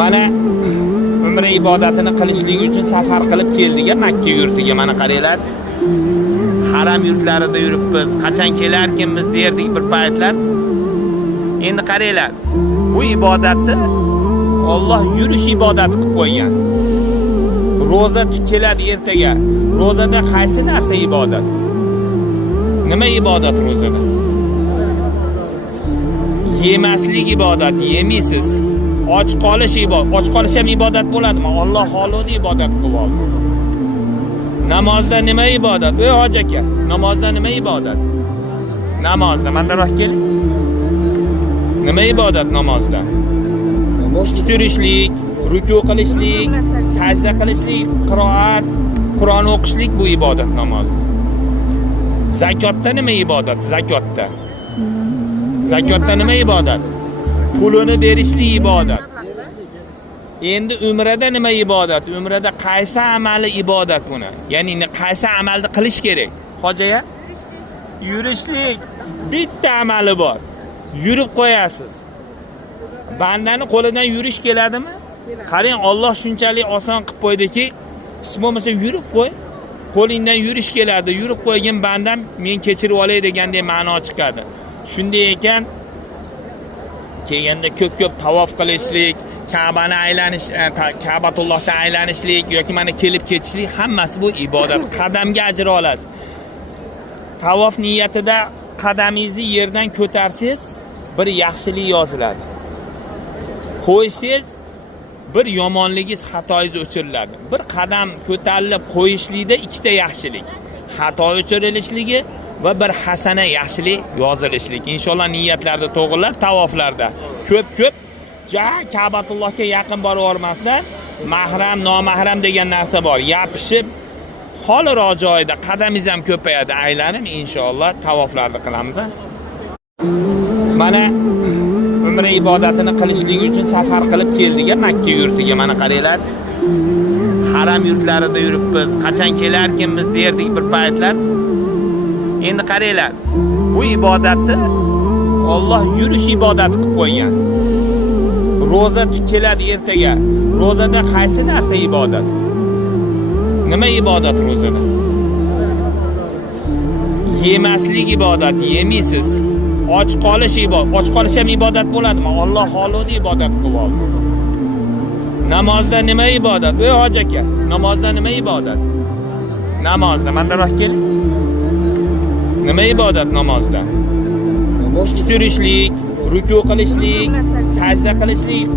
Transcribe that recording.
Mana umra ibodatini qilishlik uchun safar qilib keldik Makka yurtiga. Mana qaranglar. Haram yurtlarida yuribmiz. Qachon kelarkanmiz derdik bir paytlar. Endi qaranglar. Bu ibodatni Alloh yurish ibodati qilib qo'ygan. Roza keladi ertaga. Rozada qaysi narsa ibodat? Nima ibodat rozada? Yemaslik ibodat, yemaysiz. Och qolish ibodat. Och qolish ham ibodat bo'ladimi? Alloh xolodi ibodat qilib oldi. Namozda nima ibodat? Ey hoji aka, namozda nima ibodat? Namozda mandaroq keling. Nima ibodat namozda? Tik turishlik, ruku qilishlik, sajda qilishlik, qiroat, Qur'on o'qishlik bu ibodat namozda. Zakotda nima ibodat? Zakotda. Zakotda nima ibodat? Pulini berishlik ibodat. Endi umrada nima ibodat? Umrada qaysi amali ibodat buni? Ya'ni qaysi amalni qilish kerak? Hojiya? Yurishlik. Bitta amali bor. Yurib qo'yasiz. Bandani qo'lidan yurish keladimi? Qarang, Alloh shunchalik oson qilib qo'ydiki, hech bo'lmasa yurib qo'y. Qo'lingdan yurish keladi. Yurib qo'ygin bandam men kechirib olay degandek ma'no chiqadi. Shunday ekan, kelganda ko'p tavof qilishlik, Ka'bani aylanish, Ka'batullohda aylanishlik yoki mana kelib ketishlik hammasi bu ibodat. Qadamga ajr olasiz. Tavof niyatida qadamingizni yerdan ko'tarsangiz, bir yaxshilik yoziladi. Qo'ysiz, bir yomonligingiz, xatoyingiz o'chiriladi. Bir qadam ko'tarilib qo'yishlikda ikkita yaxshilik. Xato o'chirilishligi va bir hasana yaxshilik yozilishlik. Inshaalloh niyatlarda to'g'rilab tavoflarda ko'p Ka'batullohga yaqin borib olmasdan mahram, nomahram degan narsa bor. Yopishib holiroq joyda qadamingiz ham ko'payadi. Aylanib inshaalloh tavoflarni qilamiz. Mana umra ibodatini qilishlik uchun safar qilib keldik Makka yurtiga. Mana qaranglar. Haram yurtlarida yuribmiz. Qachon kelarkanmiz derdik bir paytlar. Endi qaranglar. Bu ibodatni Alloh yurish ibodati qilib qo'ygan. Roza keladi ertaga. Rozada qaysi narsa ibodat? Nima ibodat rozada? Yemaslik ibodat, yemaysiz. Och qolish ibodat. Och qolish ham ibodat bo'ladimi? Alloh xolodi ibodat qilib oldi. Namozda nima ibodat? Ey hoji aka, namozda nima ibodat? Namozda mandaroq keling. Nima ibodat namozda? Tik turishlik, ruku qilishlik, sajda qilishlik,